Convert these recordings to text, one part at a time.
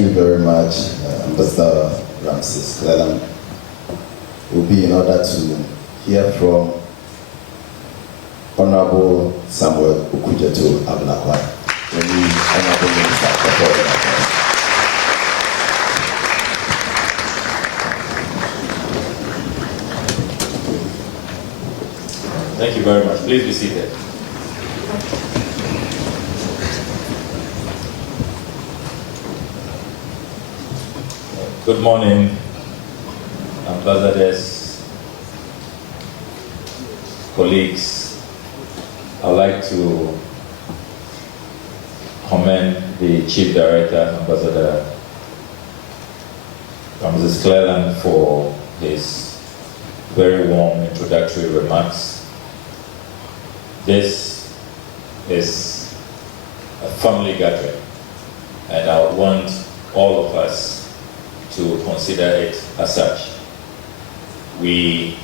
you very much, Ambassador Ramses Cleland. Will be in order to hear from Honorable Samuel Okujeto Ablakwa, the new Honorable Minister for Foreign Affairs. Thank you very much. Please be seated. Good morning, ambassadors, colleagues. I'd like to commend the Chief Director, Ambassador Ramses Cleland, for his very warm introductory remarks. This is a family gathering, and I want all of us to consider it as such. We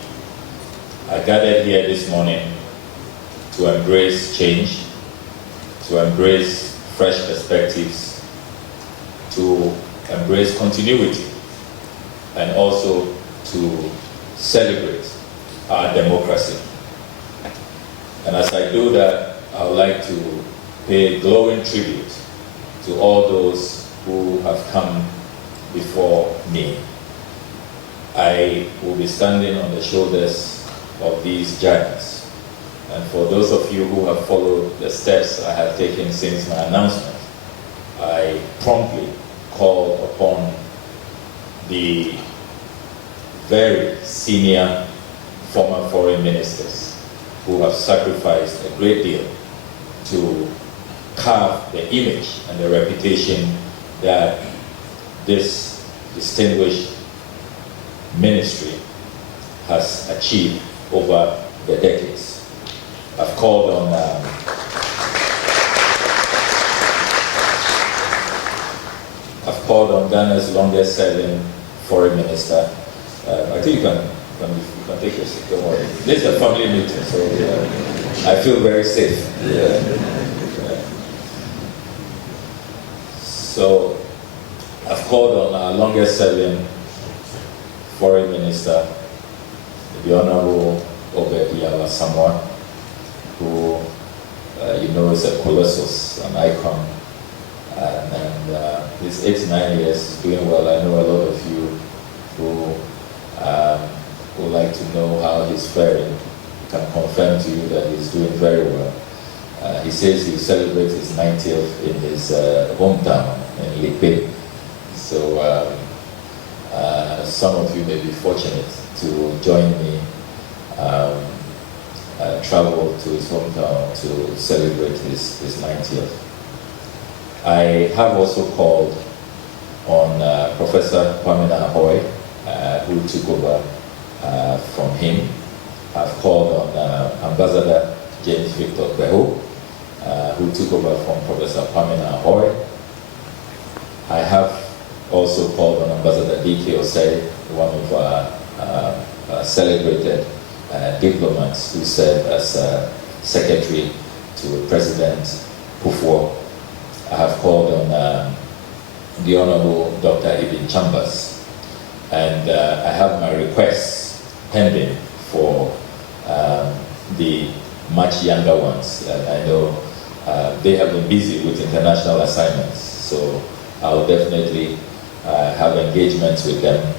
are gathered here this morning to embrace change, to embrace fresh perspectives, to embrace continuity, and also to celebrate our democracy. And as I do that, I would like to pay glowing tribute to all those who have come before me. I will be standing on the shoulders of these giants. And for those of you who have followed the steps I have taken since my announcement, I promptly call upon the very senior former foreign ministers who have sacrificed a great deal to carve the image and the reputation that this distinguished ministry has achieved over the decades. I've called on Ghana's longest serving foreign minister. I think you can take your seat, don't worry. This is a family meeting, so I feel very safe. So I've called on our longest serving foreign minister, the Honorable Obediah Samoa, who you know is a colossus, an icon, and he's 89 years, doing well. I know a lot of you who would like to know how he's faring. I can confirm to you that he's doing very well. He says he celebrates his 90th in his hometown in Lipe. So some of you may be fortunate to join me, travel to his hometown to celebrate his 90th. I have also called on Professor Kwamina Ahoy, who took over from him. I've called on Ambassador James Victor Beho, who took over from Professor Kwamina Ahoy. I have also called on Ambassador D.K. Osei, one of our celebrated diplomats who served as secretary to President Kufuor. I have called on the Honorable Dr. Ibn Chambers, and I have my requests pending for the much younger ones. I know they have been busy with international assignments, so I'll definitely have engagements with them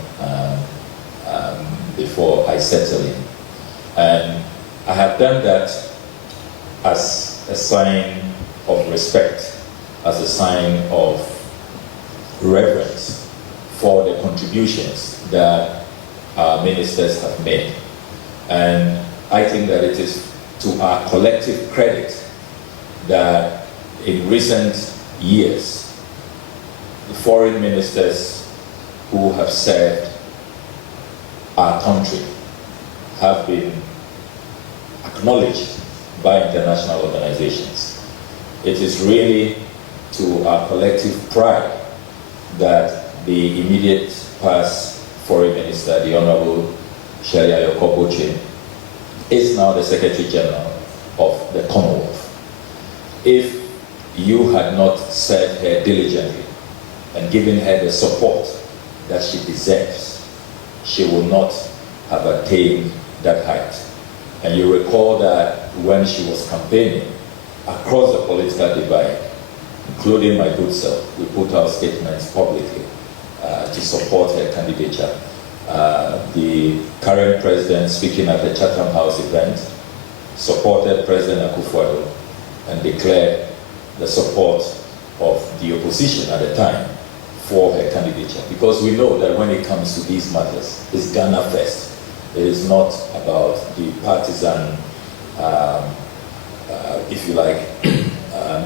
before I settle in. And I have done that as a sign of respect, as a sign of reverence for the contributions that our ministers have made. And I think that it is to our collective credit that in recent years, the foreign ministers who have served our country have been acknowledged by international organizations. It is really to our collective pride that the immediate past foreign minister, the Honorable Shirley Ayokoboche, is now the Secretary General of the Commonwealth. If you had not served her diligently and giving her the support that she deserves, she will not have attained that height. And you recall that when she was campaigning across the political divide, including my good self, we put our statements publicly to support her candidature. The current president, speaking at the Chatham House event, supported President Akufo-Addo and declared the support of the opposition at the time for her candidature. Because we know that when it comes to these matters, it's Ghana first. It is not about the partisan, if you like,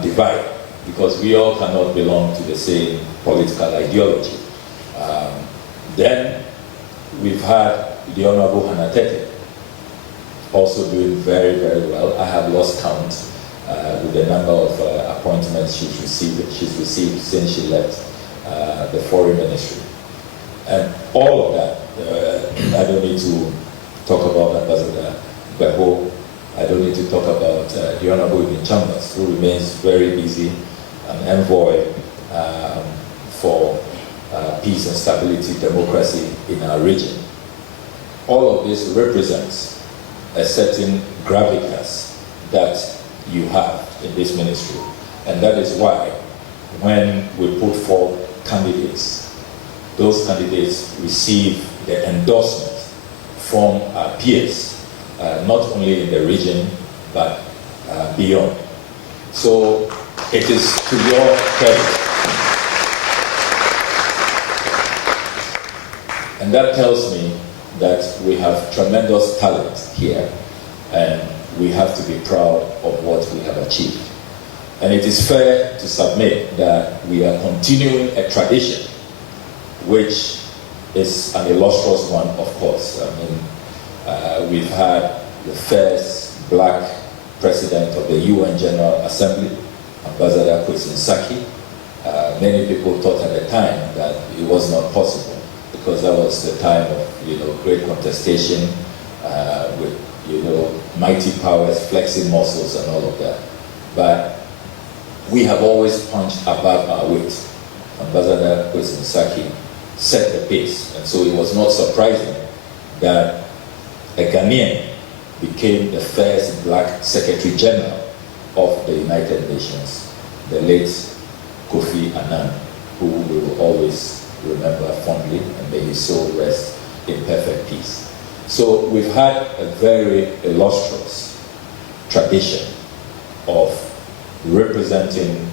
divide, because we all cannot belong to the same political ideology. Then we've had the Honorable Hannah Tete also doing very, very well. I have lost count with the number of appointments she's received since she left the Foreign Ministry. And all of that, I don't need to talk about Ambassador Beho. I don't need to talk about the Honorable Ibn Chambers, who remains very busy, an envoy for peace and stability, democracy in our region. All of this represents a certain gravitas that you have in this ministry. And that is why when we put forth candidates, those candidates receive the endorsement from our peers, not only in the region, but beyond. So it is to your credit. And that tells me that we have tremendous talent here, and we have to be proud of what we have achieved. And it is fair to submit that we are continuing a tradition which is an illustrious one, of course. I mean, we've had the first black president of the UN General Assembly, Ambassador Kwesi Nsaki. Many people thought at the time that it was not possible, because that was the time of great contestation with mighty powers flexing muscles and all of that. But we have always punched above our weight. Ambassador Kwesi Nsaki set the pace, and so it was not surprising that a Ghanaian became the first black Secretary General of the United Nations, the late Kofi Annan, who we will always remember fondly, and may his soul rest in perfect peace. So we've had a very illustrious tradition of representing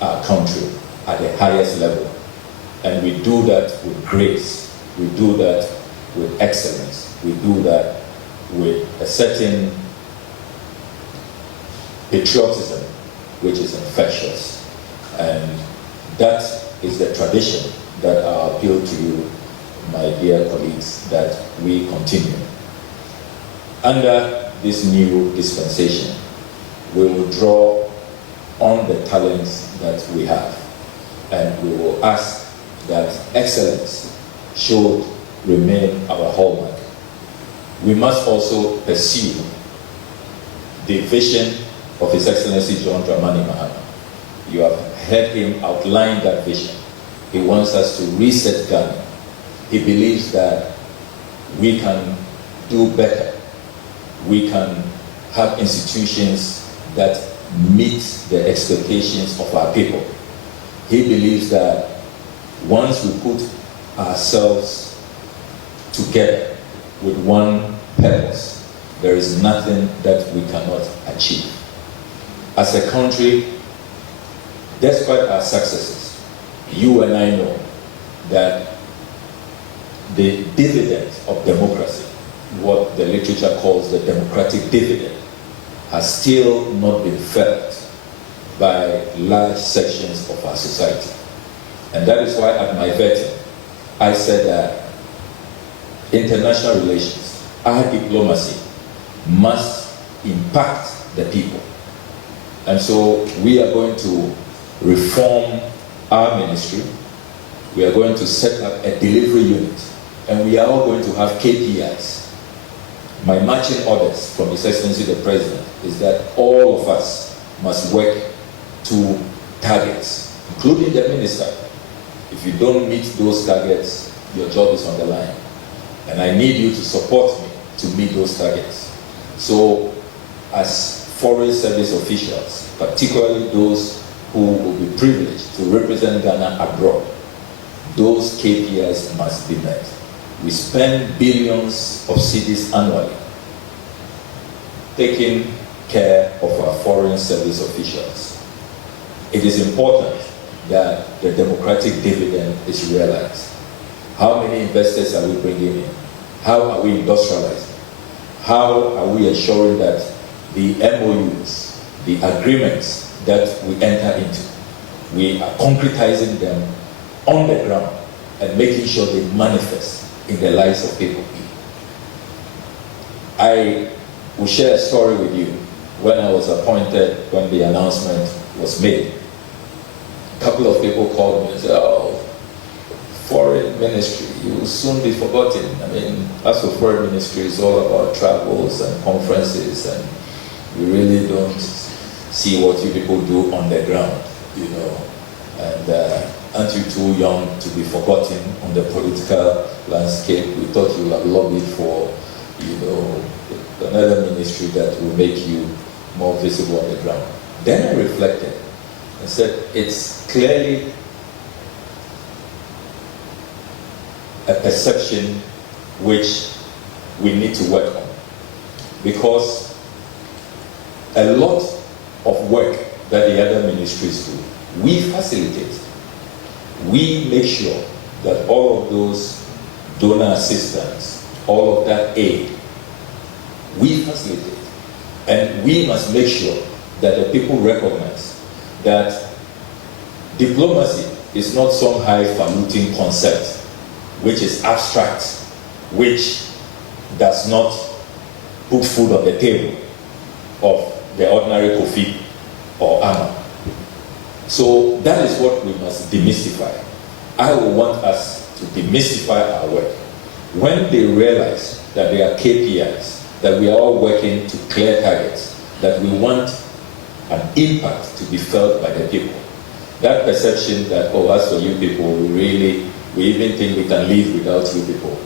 our country at the highest level. And we do that with grace, we do that with excellence, we do that with a certain patriotism which is infectious. And that is the tradition that I appeal to you, my dear colleagues, that we continue. Under this new dispensation, we will draw on the talents that we have, and we will ask that excellence should remain our hallmark. We must also pursue the vision of His Excellency John Dramani Mahama. You have heard him outline that vision. He wants us to reset Ghana. He believes that we can do better. We can have institutions that meet the expectations of our people. He believes that once we put ourselves together with one purpose, there is nothing that we cannot achieve. As a country, despite our successes, you and I know that the dividend of democracy, what the literature calls the democratic dividend, has still not been felt by large sections of our society. And that is why at my vetting, I said that international relations, our diplomacy, must impact the people. And so we are going to reform our ministry. We are going to set up a delivery unit, and we are all going to have KPIs. My marching orders from His Excellency the President is that all of us must work to targets, including the minister, If you don't meet those targets, your job is on the line. And I need you to support me to meet those targets. So, as foreign service officials, particularly those who will be privileged to represent Ghana abroad, those KPIs must be met. We spend billions of cedis annually taking care of our foreign service officials. It is important that the democratic dividend is realized. How many investors are we bringing in? How are we industrializing? How are we ensuring that the MOUs, the agreements that we enter into, we are concretizing them on the ground and making sure they manifest in the lives of people? I will share a story with you. When I was appointed, when the announcement was made, a couple of people called me and said, "Oh, foreign ministry, you will soon be forgotten." I mean, as for foreign ministry, it's all about travels and conferences, and we really don't see what you people do on the ground, you know. And aren't you too young to be forgotten on the political landscape? We thought you would have lobbied for, you know, another ministry that will make you more visible on the ground. Then I reflected and said, it's clearly a perception which we need to work on, because a lot of work that the other ministries do, we facilitate. We make sure that all of those donor assistance, all of that aid, we facilitate. And we must make sure that the people recognize that diplomacy is not some highfalutin concept which is abstract, which does not put food on the table of the ordinary Kofi or Amma. So that is what we must demystify. I will want us to demystify our work. When they realize that there are KPIs, that we are all working to clear targets, that we want an impact to be felt by the people. That perception that, oh, as for you people, we even think we can live without you people.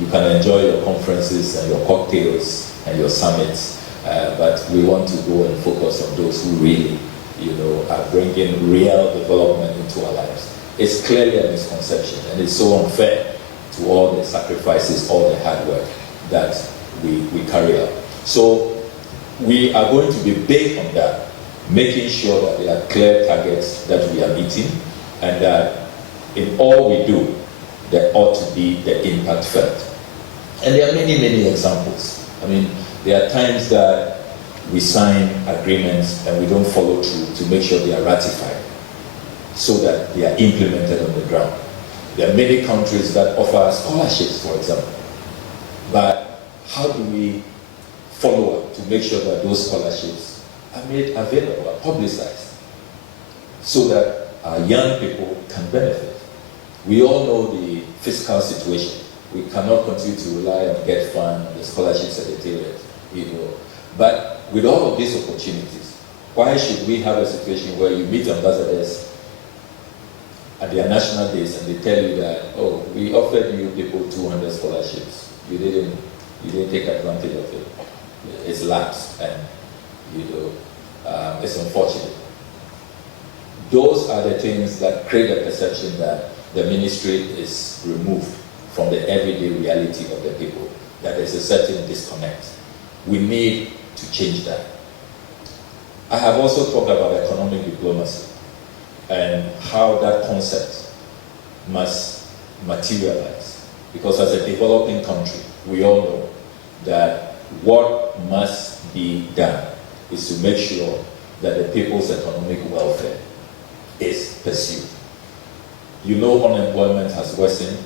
You can enjoy your conferences and your cocktails and your summits, but we want to go and focus on those who really, you know, are bringing real development into our lives. It's clearly a misconception, and it's so unfair to all the sacrifices, all the hard work that we carry out. So we are going to be big on that, making sure that there are clear targets that we are meeting, and that in all we do, there ought to be the impact felt. And there are many, many examples. I mean, there are times that we sign agreements and we don't follow through to make sure they are ratified so that they are implemented on the ground. There are many countries that offer scholarships, for example. But how do we follow up to make sure that those scholarships are made available, are publicized, so that our young people can benefit? We all know the fiscal situation. We cannot continue to rely on GET Fund and the scholarship secretariat, you know. But with all of these opportunities, why should we have a situation where you meet ambassadors at their national days and they tell you that, oh, we offered you people 200 scholarships. You didn't take advantage of it. It's lapsed, and you know, it's unfortunate. Those are the things that create a perception that the ministry is removed from the everyday reality of the people, that there's a certain disconnect. We need to change that. I have also talked about economic diplomacy and how that concept must materialize. Because as a developing country, we all know that what must be done is to make sure that the people's economic welfare is pursued. You know, unemployment has worsened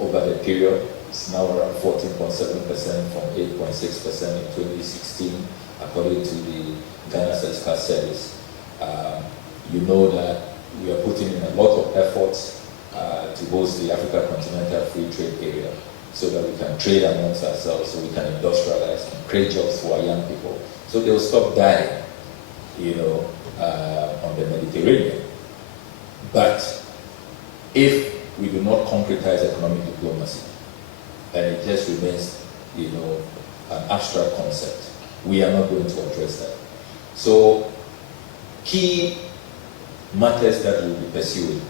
over the period. It's now around 14.7% from 8.6% in 2016, according to the Ghana Statistical Service. You know that we are putting in a lot of efforts to host the Africa Continental Free Trade Area, so that we can trade amongst ourselves, so we can industrialize and create jobs for our young people, so they'll stop dying, you know, on the Mediterranean. But if we do not concretize economic diplomacy, and it just remains, an abstract concept, we are not going to address that. So, key matters that we'll be pursuing.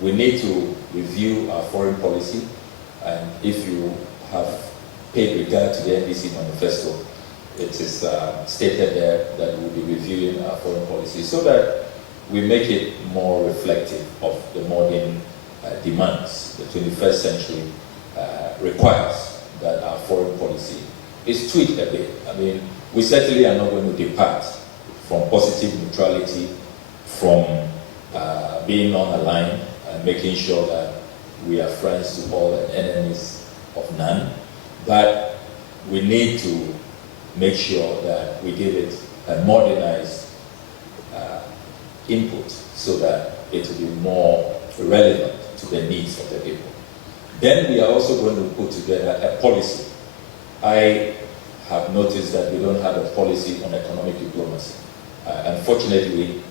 We need to review our foreign policy, and if you have paid regard to the NDC manifesto, it is stated there that we'll be reviewing our foreign policy so that we make it more reflective of the modern demands. The 21st century requires that our foreign policy is tweaked a bit. I mean, we certainly are not going to depart from positive neutrality, from being non-aligned and making sure that we are friends to all and enemies of none. But we need to make sure that we give it a modernized input so that it will be more relevant to the needs of the people. Then we are also going to put together a policy. I have noticed that we don't have a policy on economic diplomacy. Unfortunately,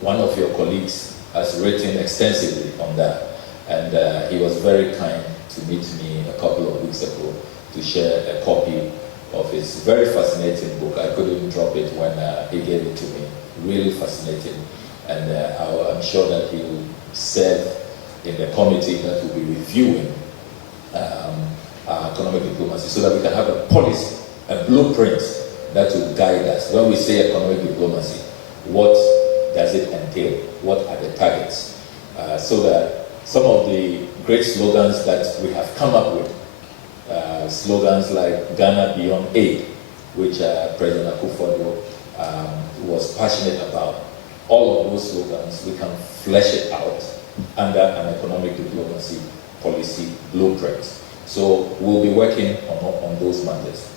one of your colleagues has written extensively on that, and he was very kind to meet me a couple of weeks ago to share a copy of his very fascinating book. I couldn't drop it when he gave it to me. Really fascinating. And I'm sure that he will serve in the committee that will be reviewing our economic diplomacy so that we can have a policy, a blueprint that will guide us. When we say economic diplomacy, what does it entail? What are the targets? So that some of the great slogans that we have come up with, slogans like Ghana Beyond Aid, which President Akufo-Addo was passionate about, all of those slogans, we can flesh it out under an economic diplomacy policy blueprint. So we'll be working on those matters.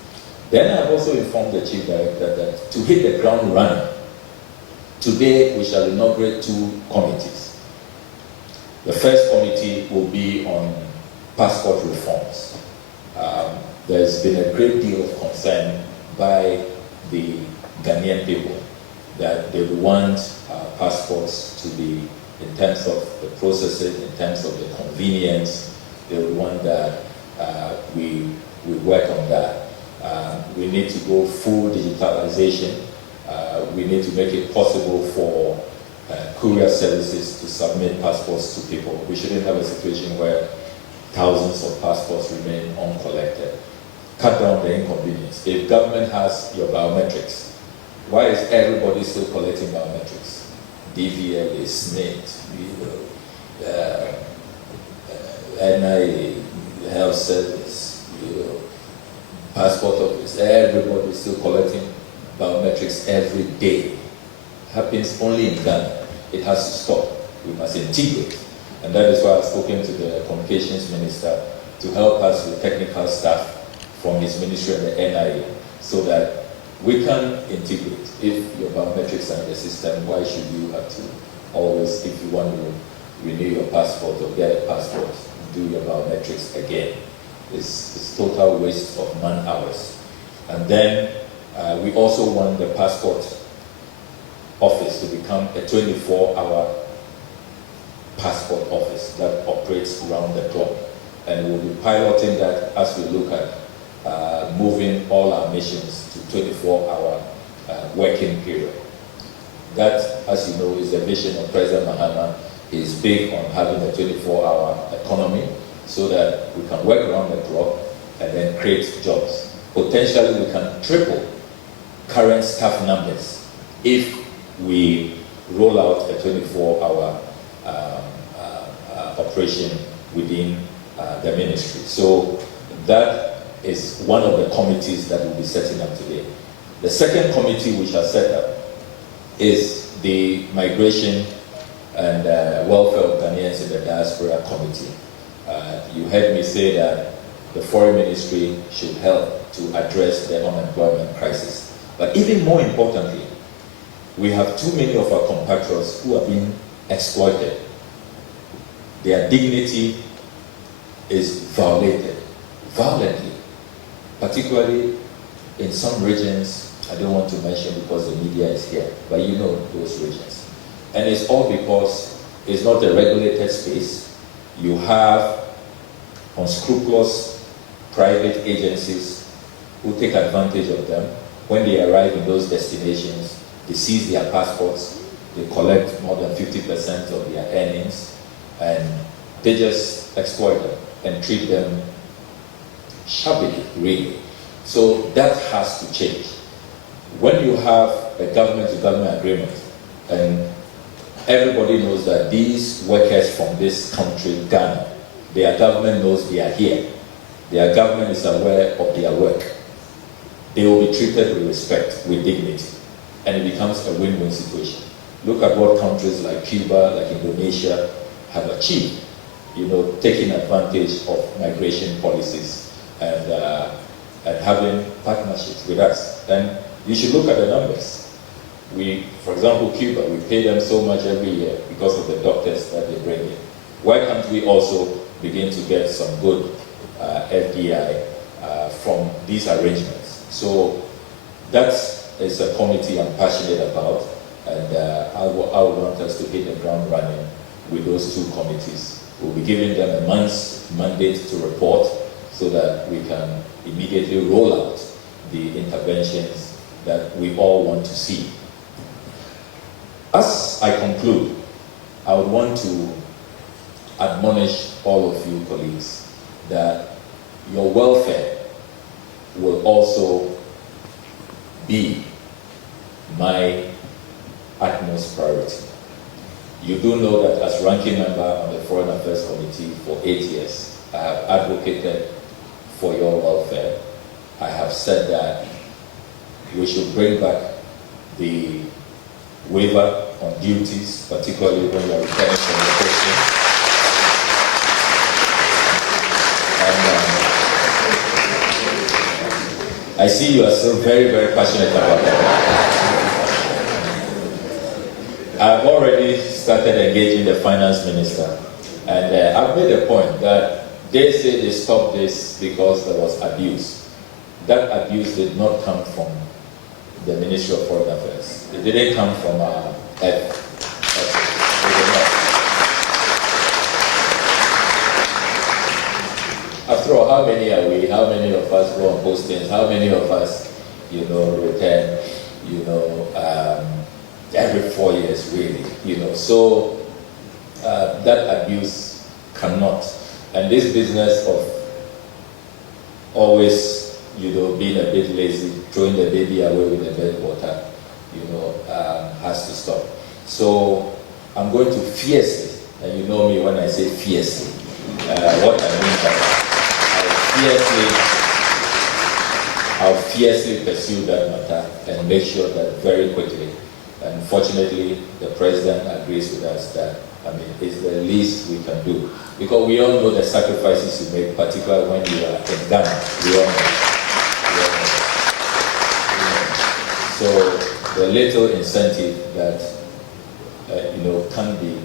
Then I've also informed the Chief Director that to hit the ground running, today we shall inaugurate 2 committees. The first committee will be on passport reforms. There's been a great deal of concern by the Ghanaian people that they want passports to be, in terms of the processes, in terms of the convenience, they want that we work on that. We need to go full digitalization. We need to make it possible for courier services to submit passports to people. We shouldn't have a situation where thousands of passports remain uncollected. Cut down the inconvenience. If government has your biometrics, why is everybody still collecting biometrics? DVLA, SNIT, NIA, Health Service, Passport Office, everybody is still collecting biometrics every day. Happens only in Ghana. It has to stop. We must integrate. And that is why I've spoken to the Communications Minister to help us with technical staff from his ministry and the NIA so that we can integrate. If your biometrics are in the system, why should you have to always, if you want to renew your passport or get a passport, do your biometrics again? It's total waste of man hours. And then we also want the passport office to become a 24-hour passport office that operates around the clock. And we'll be piloting that as we look at moving all our missions to 24-hour working period. That, as you know, is the vision of President Mahama. He is big on having a 24-hour economy so that we can work around the clock and then create jobs. Potentially, we can triple current staff numbers if we roll out a 24-hour operation within the ministry. So that is one of the committees that we'll be setting up today. The second committee we shall set up is the Migration and Welfare of Ghanaians in the Diaspora Committee. You heard me say that the Foreign Ministry should help to address the unemployment crisis. But even more importantly, we have too many of our compatriots who are being exploited. Their dignity is violated violently, particularly in some regions. I don't want to mention because the media is here, but you know those regions. And it's all because it's not a regulated space. You have unscrupulous private agencies who take advantage of them. When they arrive in those destinations, they seize their passports, they collect more than 50% of their earnings, and they just exploit them and treat them shabbily, really. So that has to change. When you have a government-to-government agreement, and everybody knows that these workers from this country, Ghana, their government knows they are here. Their government is aware of their work. They will be treated with respect, with dignity, and it becomes a win-win situation. Look at what countries like Cuba, like Indonesia have achieved, taking advantage of migration policies and having partnerships with us. And you should look at the numbers. For example, Cuba, we pay them so much every year because of the doctors that they bring in. Why can't we also begin to get some good FDI from these arrangements? So that is a committee I'm passionate about, and I would want us to hit the ground running with those two committees. We'll be giving them a month's mandate to report so that we can immediately roll out the interventions that we all want to see. As I conclude, I would want to admonish all of you colleagues that your welfare will also be my utmost priority. You do know that as ranking member on the Foreign Affairs Committee for 8 years, I have advocated for your welfare. I have said that we should bring back the waiver on duties, particularly when you are returning from the posting. And I see you are still very, very passionate about that. I've already started engaging the finance minister, and I've made a point that they say they stopped this because there was abuse. That abuse did not come from the Ministry of Foreign Affairs. It didn't come from our head. After all, how many are we? How many of us go on postings? How many of us, return, every 4 years, really, So that abuse cannot. And this business of always, being a bit lazy, throwing the baby away with the bathwater, has to stop. So I'm going to fiercely, and you know me when I say fiercely, what I mean by that, I'll fiercely pursue that matter and make sure that very quickly, and fortunately the President agrees with us that, it's the least we can do. Because we all know the sacrifices you make, particularly when you are in Ghana. We all know. So the little incentive that can be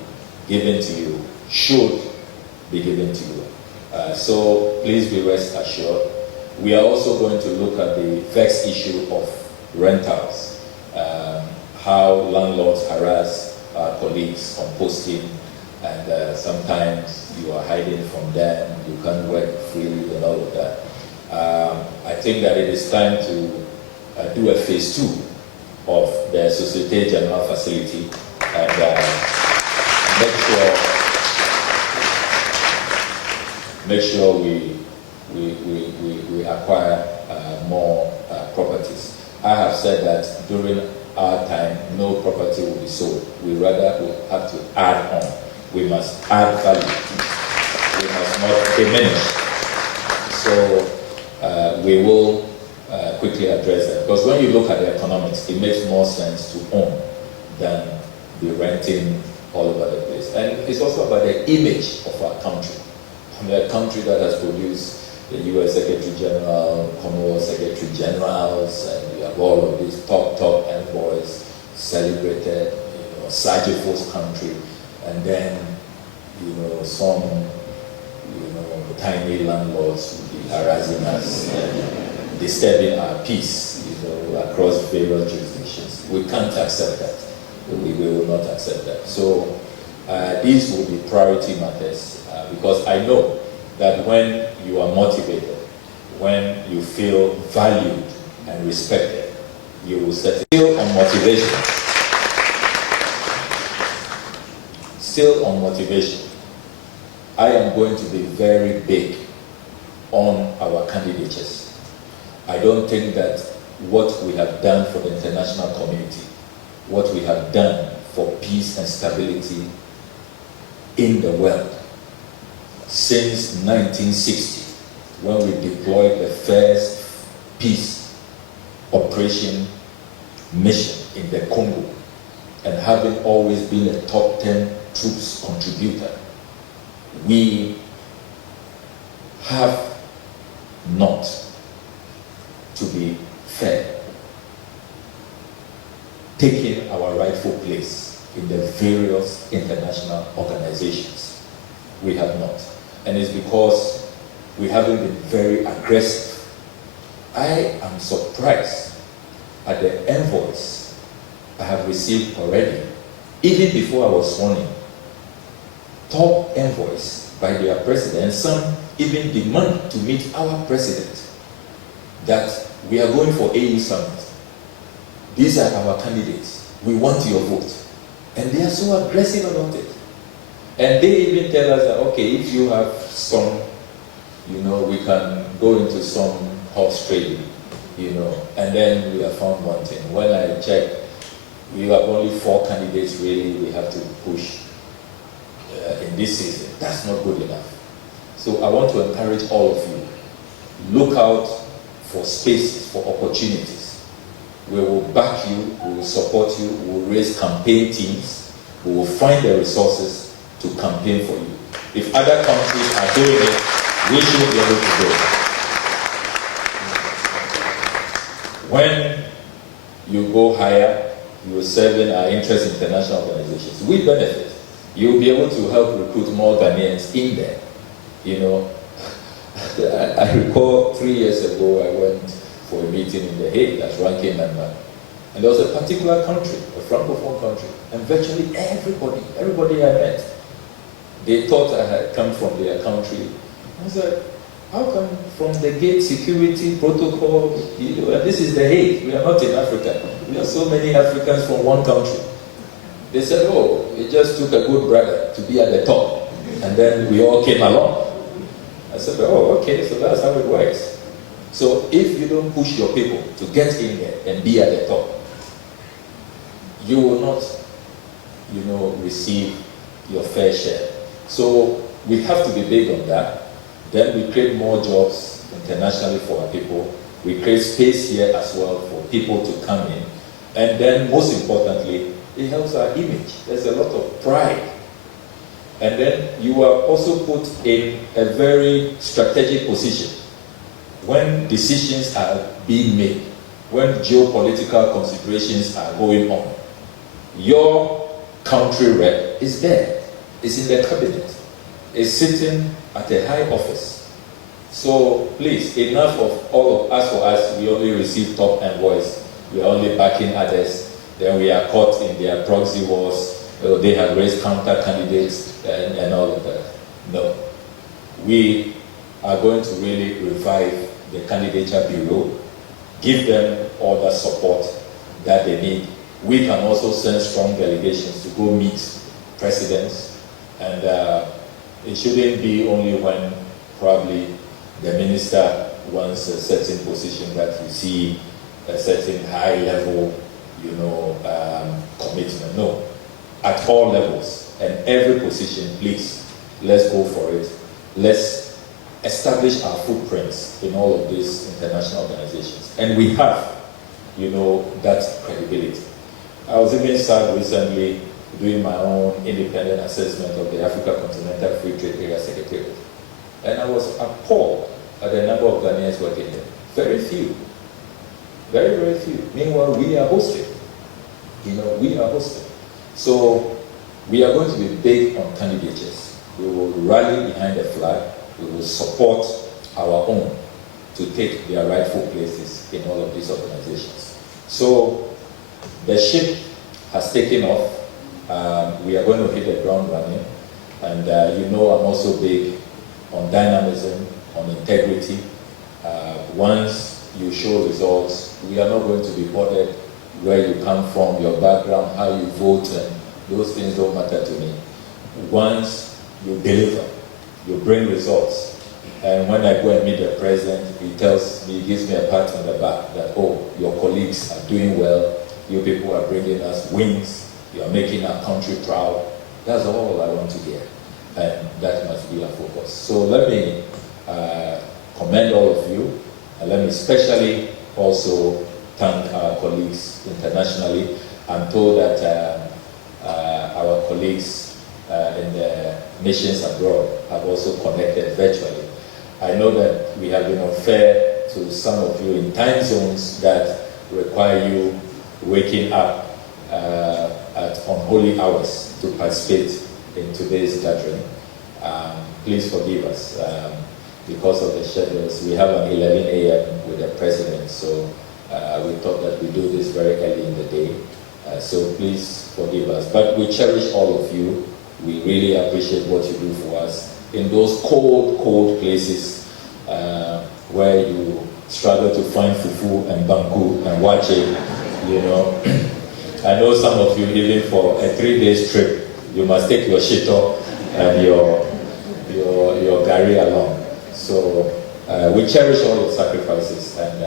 given to you should be given to you. So please be rest assured. We are also going to look at the vexed issue of rentals, how landlords harass our colleagues on posting, and sometimes you are hiding from them, you can't work freely and all of that. I think that it is time to do a phase 2 of the Societe Generale facility and make sure we acquire more properties. I have said that during our time, no property will be sold. We rather will have to add on. We must add value. We must not diminish. So we will quickly address that. Because when you look at the economics, it makes more sense to own than be renting all over the place. And it's also about the image of our country. A country that has produced the U.S. Secretary General, Commonwealth Secretary Generals, and we have all of these top envoys celebrated, Sajifo's country, and then, some, tiny landlords will be harassing us and disturbing our peace, across various jurisdictions. We can't accept that. We will not accept that. So these will be priority matters because I know that when you are motivated, when you feel valued and respected, you will still on motivation. Still on motivation. I am going to be very big on our candidates. I don't think that what we have done for the international community, what we have done for peace and stability in the world since 1960, when we deployed the first peace operation mission in the Congo, and having always been a top 10 troops contributor, we have not, to be fair, taken our rightful place in the various international organizations. We have not. And it's because we haven't been very aggressive. I am surprised at the envoys I have received already, even before I was sworn in. Top envoys by their president, some even demand to meet our president, that we are going for AU summit. These are our candidates. We want your vote. And they are so aggressive about it. And they even tell us that, okay, if you have some, we can go into some horse trading, and then we are found wanting. When I check, we have only 4 candidates really we have to push in this season. That's not good enough. So I want to encourage all of you, look out for spaces, for opportunities. We will back you, we will support you, we will raise campaign teams, we will find the resources to campaign for you. If other countries are doing it, we should be able to do it. When you go higher, you will serve in our interest international organizations. We benefit. You will be able to help recruit more Ghanaians in there. I recall 3 years ago I went for a meeting in The Hague as ranking member, and there was a particular country, a francophone country, and virtually everybody I met, they thought I had come from their country. I said, how come from the gate security protocol, and this is The Hague, we are not in Africa. We have so many Africans from one country. They said, oh, it just took a good brother to be at the top, and then we all came along. I said, oh, okay, so that's how it works. So if you don't push your people to get in there and be at the top, you will not, receive your fair share. So we have to be big on that. Then we create more jobs internationally for our people. We create space here as well for people to come in. And then most importantly, it helps our image. There's a lot of pride. And then you are also put in a very strategic position when decisions are being made, when geopolitical considerations are going on. Your country rep is there, is in the cabinet, is sitting at a high office. So please, enough of all of us for us, we only receive top envoys, we are only backing others, then we are caught in their proxy wars. They have raised counter candidates and all of that. No. We are going to really revive the candidature bureau, give them all the support that they need. We can also send strong delegations to go meet presidents, and it shouldn't be only when probably the minister wants a certain position that you see a certain high level, commitment. No. At all levels and every position, please, let's go for it. Let's establish our footprints in all of these international organizations. And we have, that credibility. I was even sad recently doing my own independent assessment of the Africa Continental Free Trade Area Secretariat. And I was appalled at the number of Ghanaians working there. Very few. Very, very few. Meanwhile, we are hosting. We are hosting. So we are going to be big on candidatures. We will rally behind the flag. We will support our own to take their rightful places in all of these organizations. So the ship has taken off. we are going to hit the ground running. And you know I'm also big on dynamism, on integrity. Once you show results, we are not going to be bothered where you come from, your background, how you vote, and those things don't matter to me. Once you deliver, you bring results. And when I go and meet the president, he gives me a pat on the back that, oh, your colleagues are doing well, you people are bringing us wins, you are making our country proud. That's all I want to hear. And that must be our focus. So let me commend all of you, and let me especially also thank our colleagues internationally. I'm told that our colleagues in the nations abroad have also connected virtually. I know that we have been unfair to some of you in time zones that require you waking up at unholy hours to participate in today's gathering. Please forgive us because of the schedules. We have an 11 a.m. with the president, so we thought that we do this very early in the day. So please forgive us. But we cherish all of you. We really appreciate what you do for us in those cold, cold places where you struggle to find fufu and banku and wache, you know. I know some of you, even for a 3-day trip, you must take your shito and your gari along. So we cherish all your sacrifices, and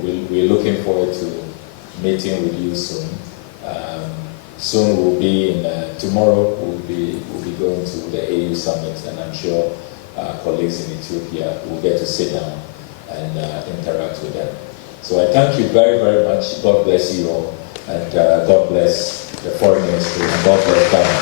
we're looking forward to meeting with you soon. Soon we'll be in, tomorrow we'll be going to the AU summit, and I'm sure our colleagues in Ethiopia will get to sit down and interact with them. So I thank you very, very much. God bless you all, and God bless the foreign ministry, and God bless Ghana.